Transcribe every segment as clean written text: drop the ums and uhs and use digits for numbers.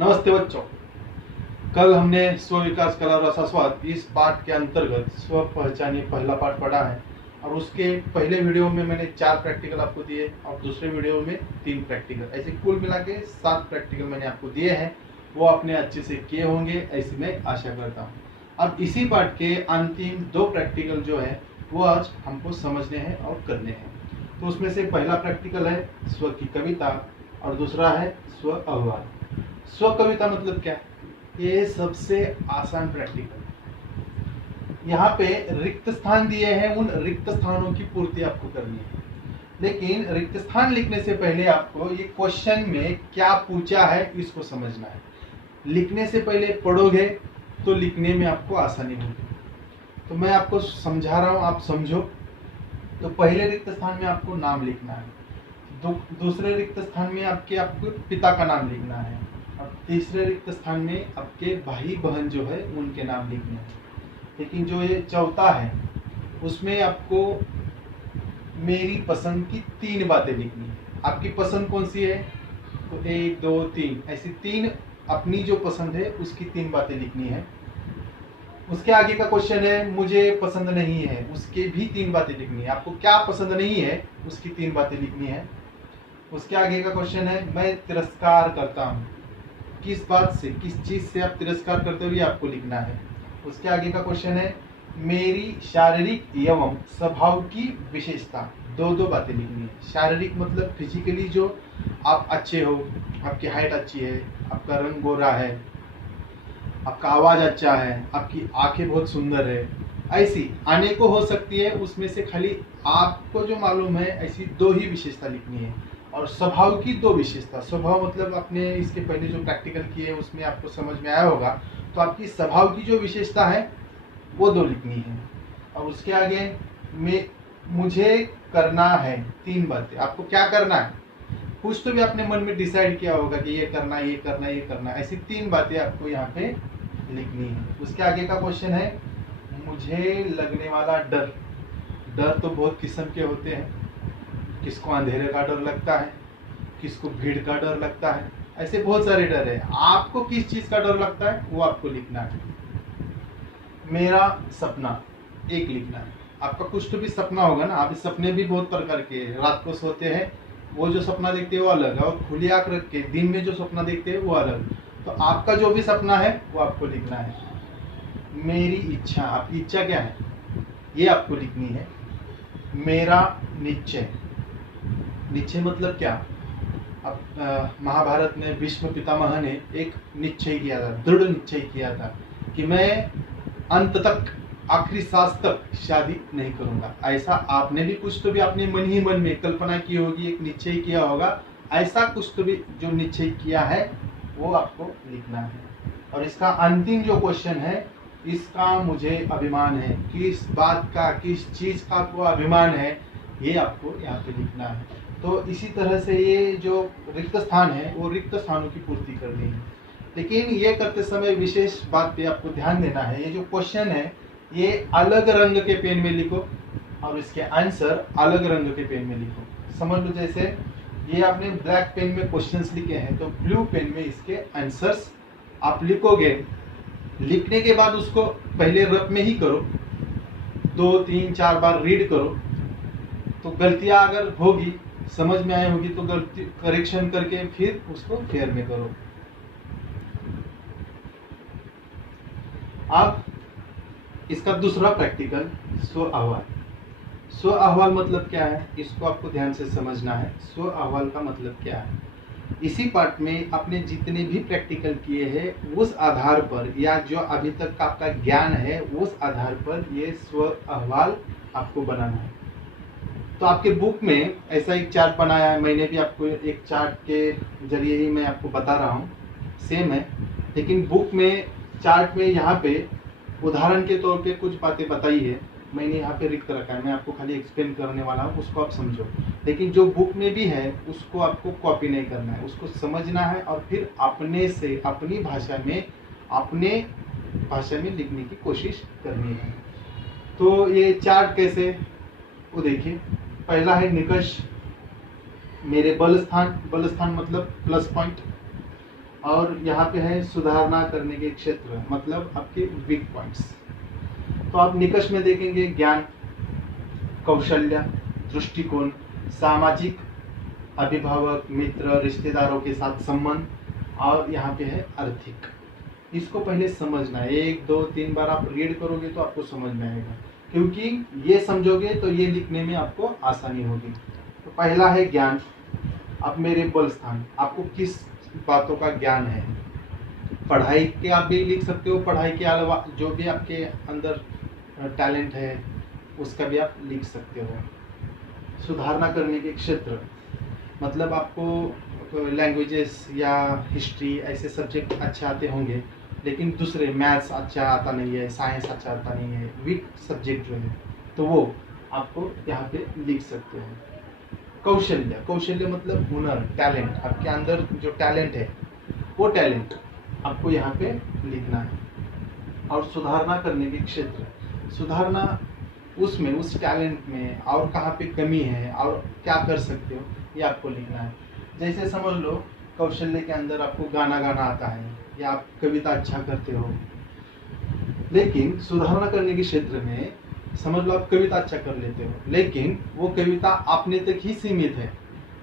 नमस्ते बच्चों। कल हमने स्व विकास कला और रसास्वाद इस पाठ के अंतर्गत स्व पहचानिए पहला पाठ पढ़ा है और उसके पहले वीडियो में मैंने 4 प्रैक्टिकल आपको दिए और दूसरे वीडियो में 3 प्रैक्टिकल, ऐसे कुल मिला के 7 प्रैक्टिकल मैंने आपको दिए हैं। वो आपने अच्छे से किए होंगे ऐसी मैं आशा करता हूँ। अब इसी पाठ के अंतिम 2 प्रैक्टिकल जो है वो आज हमको समझने हैं और करने हैं। तो उसमें से पहला प्रैक्टिकल है स्व की कविता और दूसरा है स्व अहवाल। स्व कविता मतलब क्या? ये सबसे आसान प्रैक्टिकल। यहाँ पे रिक्त स्थान दिए हैं, उन रिक्त स्थानों की पूर्ति आपको करनी है। लेकिन रिक्त स्थान लिखने से पहले आपको ये क्वेश्चन में क्या पूछा है इसको समझना है। लिखने से पहले पढ़ोगे तो लिखने में आपको आसानी होगी। तो मैं आपको समझा रहा हूँ, आप समझो। तो पहले रिक्त स्थान में आपको नाम लिखना है, दूसरे रिक्त स्थान में आपको पिता का नाम लिखना है और तीसरे रिक्त स्थान में आपके भाई बहन जो है उनके नाम लिखने हैं। लेकिन जो ये चौथा है उसमें आपको मेरी पसंद की 3 बातें लिखनी है। आपकी पसंद कौन सी है? तो 1 2 3 ऐसी 3 अपनी जो पसंद है उसकी 3 बातें लिखनी है। उसके आगे का क्वेश्चन है मुझे पसंद नहीं है, उसके भी 3 बातें लिखनी है। आपको क्या पसंद नहीं है उसकी 3 बातें लिखनी है। उसके आगे का क्वेश्चन है मैं तिरस्कार करता हूँ, किस बात से, किस चीज से आप तिरस्कार करते हो ये आपको लिखना है। उसके आगे का क्वेश्चन है मेरी शारीरिक एवं स्वभाव की विशेषता, 2 बातें लिखनी है। शारीरिक मतलब फिजिकली जो आप अच्छे हो, आपकी हाइट अच्छी है, आपका रंग गोरा है, आपका आवाज अच्छा है, आपकी आंखें बहुत सुंदर है, ऐसी अनेकों हो सकती है। उसमें से खाली आपको जो मालूम है ऐसी 2 ही विशेषता लिखनी है। और स्वभाव की 2 विशेषता, स्वभाव मतलब आपने इसके पहले जो प्रैक्टिकल किए उसमें आपको समझ में आया होगा। तो आपकी स्वभाव की जो विशेषता है वो 2 लिखनी है। और उसके आगे मुझे करना है 3 बातें। आपको क्या करना है कुछ तो भी आपने मन में डिसाइड किया होगा कि ये करना, ये करना, ये करना, ऐसी 3 बातें आपको यहाँ पे लिखनी है। उसके आगे का क्वेश्चन है मुझे लगने वाला डर। डर तो बहुत किस्म के होते हैं, किसको अंधेरे का डर लगता है, किसको भीड़ का डर लगता है, ऐसे बहुत सारे डर है। आपको किस चीज का डर लगता है वो आपको लिखना है। मेरा सपना 1 लिखना है। आपका कुछ तो भी सपना होगा ना। आप सपने भी बहुत प्रकार के, रात को सोते हैं वो जो सपना देखते हैं वो अलग है और खुली आंख रख के दिन में जो सपना देखते हैं वो अलग। तो आपका जो भी सपना है वो आपको लिखना है। मेरी इच्छा, आपकी इच्छा क्या है ये आपको लिखनी है। मेरा निश्चय, निश्चय मतलब क्या? अब महाभारत में भीष्म पितामह ने एक निश्चय किया था, दृढ़ निश्चय किया था कि मैं अंत तक, आखिरी सांस तक शादी नहीं करूंगा। ऐसा आपने भी कुछ तो भी अपने मन ही मन में कल्पना की होगी, एक निश्चय किया होगा। ऐसा कुछ तो भी जो निश्चय किया है वो आपको लिखना है। और इसका अंतिम जो क्वेश्चन है, इसका मुझे अभिमान है, किस बात का, किस चीज का आपको अभिमान है, ये आपको यहाँ पे लिखना है। तो इसी तरह से ये जो रिक्त स्थान है वो रिक्त स्थानों की पूर्ति करनी है। लेकिन ये करते समय विशेष बात पे आपको ध्यान देना है, ये जो क्वेश्चन है ये अलग रंग के पेन में लिखो और इसके आंसर अलग रंग के पेन में लिखो। समझ लो जैसे ये आपने ब्लैक पेन में क्वेश्चंस लिखे हैं तो ब्लू पेन में इसके आंसर्स आप लिखोगे। लिखने के बाद उसको पहले रफ में ही करो, 2 3 4 बार रीड करो। तो गलतियां अगर होगी, समझ में आई होगी तो गलती करेक्शन करके फिर उसको फेयर में करो। अब इसका दूसरा प्रैक्टिकल स्व अहवाल। स्व अहवाल मतलब क्या है इसको आपको ध्यान से समझना है। स्व अहवाल का मतलब क्या है? इसी पार्ट में आपने जितने भी प्रैक्टिकल किए हैं उस आधार पर, या जो अभी तक का आपका ज्ञान है उस आधार पर ये स्व अहवाल आपको बनाना है। तो आपके बुक में ऐसा एक चार्ट बनाया है, मैंने भी आपको एक चार्ट के जरिए ही मैं आपको बता रहा हूँ, सेम है। लेकिन बुक में, चार्ट में यहाँ पे उदाहरण के तौर पे कुछ बातें बताई है, मैंने यहाँ पे रिक्त रखा है। मैं आपको खाली एक्सप्लेन करने वाला हूँ, उसको आप समझो। लेकिन जो बुक में भी है उसको आपको कॉपी नहीं करना है, उसको समझना है और फिर अपने से, अपनी भाषा में लिखने की कोशिश करनी है। तो ये चार्ट कैसे, वो देखिए। पहला है निकष, मेरे बल स्थान, बल स्थान मतलब प्लस पॉइंट। और यहाँ पे है सुधारना करने के क्षेत्र, मतलब आपके वीक पॉइंट्स। तो आप निकष में देखेंगे ज्ञान, कौशल्य, दृष्टिकोण, सामाजिक, अभिभावक, मित्र, रिश्तेदारों के साथ संबंध, और यहाँ पे है आर्थिक। इसको पहले समझना है, 1 2 3 बार आप रीड करोगे तो आपको समझ में आएगा, क्योंकि ये समझोगे तो ये लिखने में आपको आसानी होगी। तो पहला है ज्ञान। अब मेरे बल स्थान, आपको किस बातों का ज्ञान है। पढ़ाई के आप भी लिख सकते हो, पढ़ाई के अलावा जो भी आपके अंदर टैलेंट है उसका भी आप लिख सकते हो। सुधारना करने के क्षेत्र, मतलब आपको लैंग्वेजेस या हिस्ट्री ऐसे सब्जेक्ट अच्छे आते होंगे, लेकिन दूसरे मैथ्स अच्छा आता नहीं है, साइंस अच्छा आता नहीं है, वीक सब्जेक्ट जो है, तो वो आपको यहाँ पे लिख सकते हो। कौशल्य, कौशल्य मतलब हुनर, टैलेंट, आपके अंदर जो टैलेंट है वो टैलेंट आपको यहाँ पे लिखना है। और सुधारना करने के क्षेत्र, सुधारना उसमें, उस टैलेंट में और कहाँ पे कमी है और क्या कर सकते हो, ये आपको लिखना है। जैसे समझ लो कौशल्य के अंदर आपको गाना गाना आता है या आप कविता अच्छा करते हो, लेकिन सुधारना करने के क्षेत्र में समझ लो आप कविता अच्छा कर लेते हो, लेकिन वो कविता अपने तक ही सीमित है।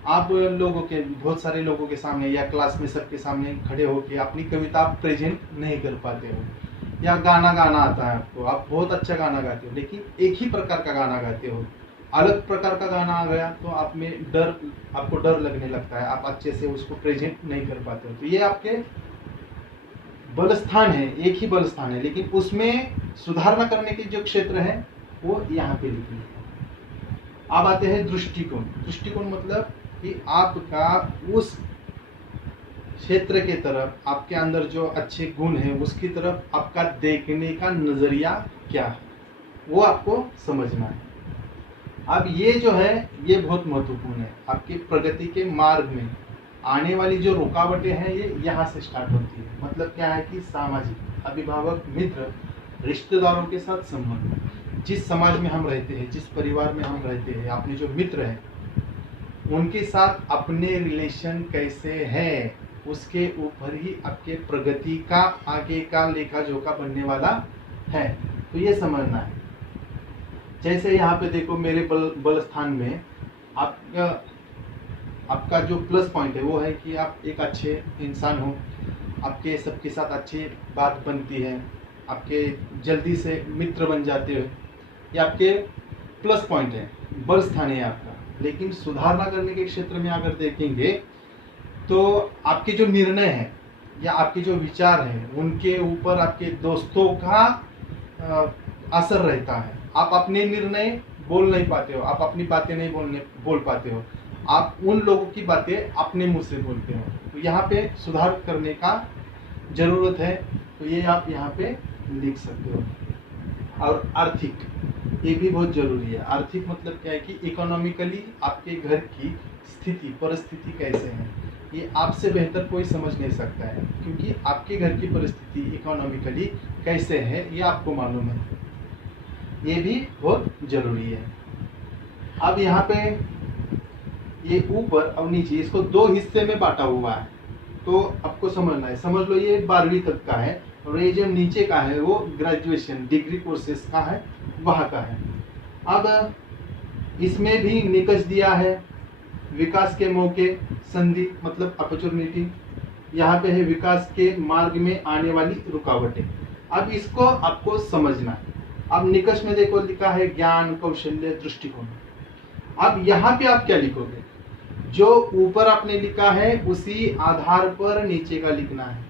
आप लोगों के, बहुत सारे लोगों के सामने या क्लास में सबके सामने खड़े होकर अपनी कविता प्रेजेंट नहीं कर पाते हो। या गाना गाना आता है आपको, आप बहुत अच्छा गाना गाते हो, लेकिन एक ही प्रकार का गाना गाते हो, अलग प्रकार का गाना आ गया तो आप में आपको डर लगने लगता है, आप अच्छे से उसको प्रेजेंट नहीं कर पाते हो। तो ये आपके बल स्थान है, एक ही बल स्थान है, लेकिन उसमें सुधारना करने के जो क्षेत्र है वो यहाँ पे लिखी है। अब आते हैं दृष्टिकोण। दृष्टिकोण मतलब कि आपका उस क्षेत्र के तरफ, आपके अंदर जो अच्छे गुण है उसकी तरफ आपका देखने का नजरिया क्या है, वो आपको समझना है। अब ये जो है ये बहुत महत्वपूर्ण है। आपकी प्रगति के मार्ग में आने वाली जो रुकावटें हैं ये यहाँ से स्टार्ट होती है। मतलब क्या है कि सामाजिक, अभिभावक, मित्र, रिश्तेदारों के साथ संबंध, जिस समाज में हम रहते हैं, जिस परिवार में हम रहते हैं, अपने जो मित्र हैं उनके साथ अपने रिलेशन कैसे है, उसके ऊपर ही आपके प्रगति का आगे का लेखा जोखा बनने वाला है। तो ये समझना है। जैसे यहाँ पे देखो मेरे बल स्थान में आपका जो प्लस पॉइंट है वो है कि आप एक अच्छे इंसान हो, आपके सबके साथ अच्छी बात बनती है, आपके जल्दी से मित्र बन जाते हो, ये आपके प्लस पॉइंट है, बल स्थान है आपका। लेकिन सुधारना करने के क्षेत्र में अगर देखेंगे तो आपके जो निर्णय है या आपके जो विचार हैं उनके ऊपर आपके दोस्तों का असर रहता है। आप अपने निर्णय बोल नहीं पाते हो, आप अपनी बातें नहीं बोल पाते हो, आप उन लोगों की बातें अपने मुंह से बोलते हो। तो यहाँ पे सुधार करने का जरूरत है, तो ये आप यहाँ पे लिख सकते हो। और आर्थिक, ये भी बहुत जरूरी है। आर्थिक मतलब क्या है कि इकोनॉमिकली आपके घर की स्थिति, परिस्थिति कैसे है, ये आपसे बेहतर कोई समझ नहीं सकता है, क्योंकि आपके घर की परिस्थिति इकोनॉमिकली कैसे है ये आपको मालूम है। ये भी बहुत जरूरी है। अब यहाँ पे ये ऊपर और नीचे, इसको 2 हिस्से में बांटा हुआ है, तो आपको समझना है। समझ लो ये 12वीं तक का है और ये जो नीचे का है वो ग्रेजुएशन डिग्री कोर्सेस का है, वहाँ का है। अब इसमें भी निकष दिया है, विकास के मौके, संधि मतलब अपॉर्चुनिटी, यहाँ पे है विकास के मार्ग में आने वाली रुकावटें। अब इसको आपको समझना है। अब निकष में देखो लिखा है ज्ञान, कौशल्य, दृष्टिकोण। अब यहाँ पे आप क्या लिखोगे, जो ऊपर आपने लिखा है उसी आधार पर नीचे का लिखना है,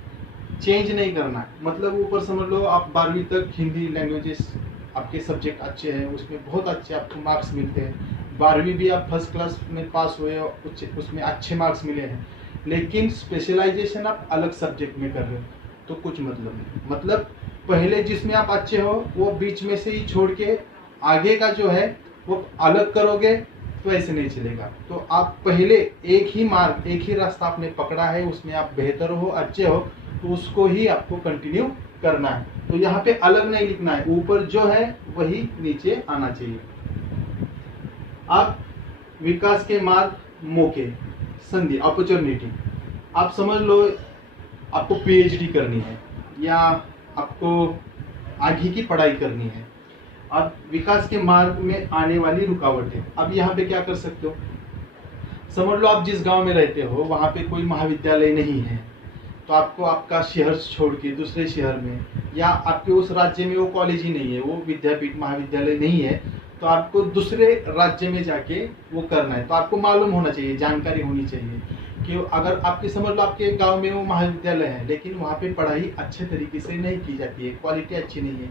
चेंज नहीं करना है। मतलब ऊपर समझ लो आप 12वीं तक हिंदी लैंग्वेजेस आपके सब्जेक्ट अच्छे हैं, उसमें बहुत अच्छे आपको मार्क्स मिलते हैं, 12वीं भी आप फर्स्ट क्लास में पास हुए हो, उसमें अच्छे मार्क्स मिले हैं, लेकिन स्पेशलाइजेशन आप अलग सब्जेक्ट में कर रहे हो तो कुछ मतलब नहीं। मतलब पहले जिसमें आप अच्छे हो वो बीच में से ही छोड़ के आगे का जो है वो अलग करोगे तो ऐसे नहीं चलेगा। तो आप पहले एक ही मार्ग, एक ही रास्ता आपने पकड़ा है, उसमें आप बेहतर हो, अच्छे हो, तो उसको ही आपको कंटिन्यू करना है। तो यहाँ पे अलग नहीं लिखना है, ऊपर जो है वही नीचे आना चाहिए। अब विकास के मार्ग, मौके, संधि, अपॉर्चुनिटी। आप समझ लो आपको पीएचडी करनी है या आपको आगे की पढ़ाई करनी है। अब विकास के मार्ग में आने वाली रुकावटें, अब यहाँ पे क्या कर सकते हो, समझ लो आप जिस गांव में रहते हो वहाँ पे कोई महाविद्यालय नहीं है, तो आपको आपका शहर छोड़ के दूसरे शहर में, या आपके उस राज्य में वो कॉलेज ही नहीं है, वो विद्यापीठ महाविद्यालय नहीं है, तो आपको दूसरे राज्य में जाके वो करना है। तो आपको मालूम होना चाहिए, जानकारी होनी चाहिए कि अगर आपके समझ लो आपके गांव में वो महाविद्यालय है लेकिन वहाँ पे पढ़ाई अच्छे तरीके से नहीं की जाती है, क्वालिटी अच्छी नहीं है,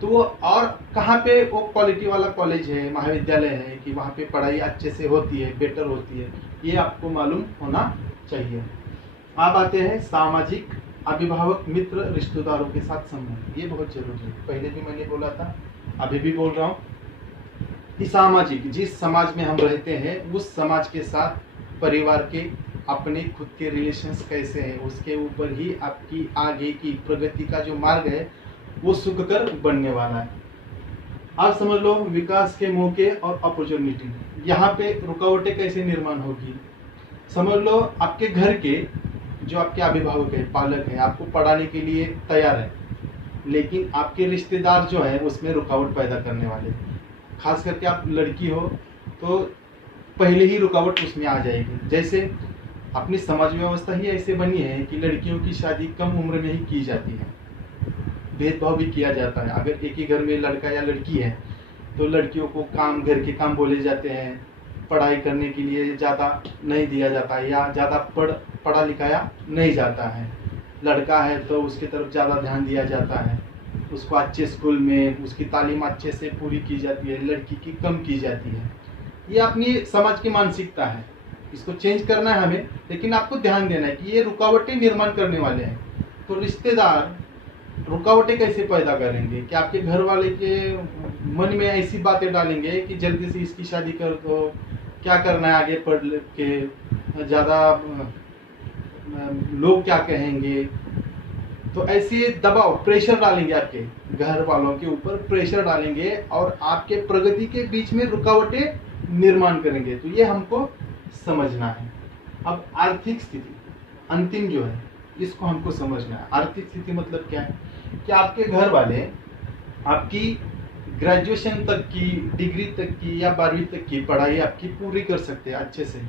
तो वो और कहाँ पे वो क्वालिटी वाला कॉलेज है, महाविद्यालय है कि वहाँ पे पढ़ाई अच्छे से होती है, बेटर होती है, ये आपको मालूम होना चाहिए। अब आते हैं सामाजिक, अभिभावक, मित्र, रिश्तेदारों के साथ संबंध, ये बहुत जरूरी है। पहले भी मैंने बोला था, अभी भी बोल रहा हूँ कि सामाजिक, जिस समाज में हम रहते हैं उस समाज के साथ परिवार के अपने खुद के रिलेशंस कैसे हैं, उसके ऊपर ही आपकी आगे की प्रगति का जो मार्ग है वो सुखकर बनने वाला है। आप समझ लो विकास के मौके और अपॉर्चुनिटी, यहाँ पे रुकावटें कैसे निर्माण होगी। समझ लो आपके घर के जो आपके अभिभावक है, पालक है, आपको पढ़ाने के लिए तैयार है, लेकिन आपके रिश्तेदार जो है उसमें रुकावट पैदा करने वाले, खास करके आप लड़की हो तो पहले ही रुकावट उसमें आ जाएगी। जैसे अपनी समाज व्यवस्था ही ऐसे बनी है कि लड़कियों की शादी कम उम्र में ही की जाती है, भेदभाव भी किया जाता है। अगर एक ही घर में लड़का या लड़की है तो लड़कियों को काम, घर के काम बोले जाते हैं, पढ़ाई करने के लिए ज़्यादा नहीं दिया जाता है या ज़्यादा पढ़ा लिखाया नहीं जाता है। लड़का है तो उसकी तरफ ज़्यादा ध्यान दिया जाता है, उसको अच्छे स्कूल में उसकी तालीम अच्छे से पूरी की जाती है, लड़की की कम की जाती है। ये अपनी समाज की मानसिकता है, इसको चेंज करना है हमें, लेकिन आपको ध्यान देना है कि ये रुकावटें निर्माण करने वाले हैं। तो रिश्तेदार रुकावटें कैसे पैदा करेंगे कि आपके घर वाले के मन में ऐसी बातें डालेंगे कि जल्दी से इसकी शादी कर दो, क्या करना है आगे पढ़ के, ज़्यादा लोग क्या कहेंगे। तो ऐसे दबाव, प्रेशर डालेंगे, आपके घर वालों के ऊपर प्रेशर डालेंगे और आपके प्रगति के बीच में रुकावटें निर्माण करेंगे। तो ये हमको समझना है। अब आर्थिक स्थिति अंतिम जो है इसको हमको समझना है। आर्थिक स्थिति मतलब क्या है कि आपके घर वाले आपकी ग्रेजुएशन तक की, डिग्री तक की या 12वीं तक की पढ़ाई आपकी पूरी कर सकते हैं, अच्छे से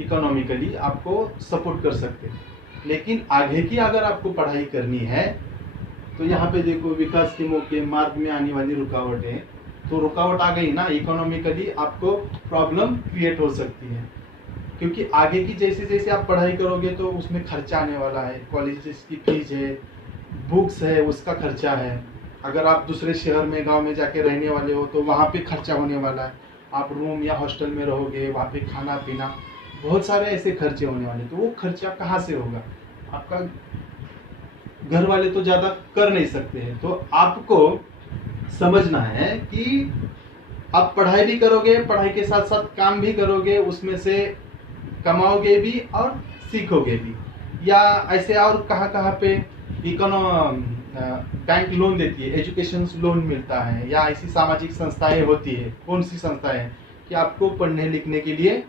इकोनॉमिकली आपको सपोर्ट कर सकते हैं। लेकिन आगे की अगर आपको पढ़ाई करनी है तो यहाँ पे देखो विकास के मौके, मार्ग में आने वाली रुकावटें, तो रुकावट आ गई ना, इकोनॉमिकली आपको प्रॉब्लम क्रिएट हो सकती है, क्योंकि आगे की जैसे जैसे आप पढ़ाई करोगे तो उसमें खर्चा आने वाला है, कॉलेज की फीस है, बुक्स है, उसका खर्चा है। अगर आप दूसरे शहर में, गांव में जाके रहने वाले हो तो वहाँ पे खर्चा होने वाला है। आप रूम या हॉस्टल में रहोगे, वहाँ पे खाना पीना, बहुत सारे ऐसे खर्चे होने वाले। तो वो खर्चा कहाँ से होगा, आपका घर वाले तो ज़्यादा कर नहीं सकते हैं। तो आपको समझना है कि आप पढ़ाई भी करोगे, पढ़ाई के साथ साथ काम भी करोगे, उसमें से कमाओगे भी और सीखोगे भी। या ऐसे और कहाँ पे बैंक लोन देती है, एजुकेशन लोन मिलता है, या ऐसी सामाजिक संस्थाएं होती है, कौन सी संस्थाएं कि आपको पढ़ने लिखने के लिए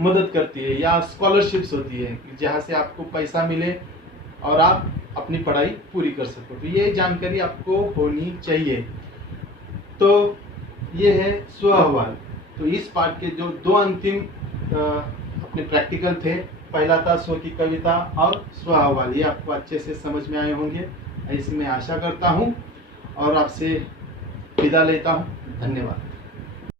मदद करती है, या स्कॉलरशिप्स होती है जहाँ से आपको पैसा मिले और आप अपनी पढ़ाई पूरी कर सको। तो ये जानकारी आपको होनी चाहिए। तो ये है स्व अहवाल। तो इस पाठ के जो दो अंतिम अपने प्रैक्टिकल थे, पहला था स्व की कविता और स्व अहवाल, ये आपको अच्छे से समझ में आए होंगे ऐसी मैं आशा करता हूँ और आपसे विदा लेता हूँ। धन्यवाद।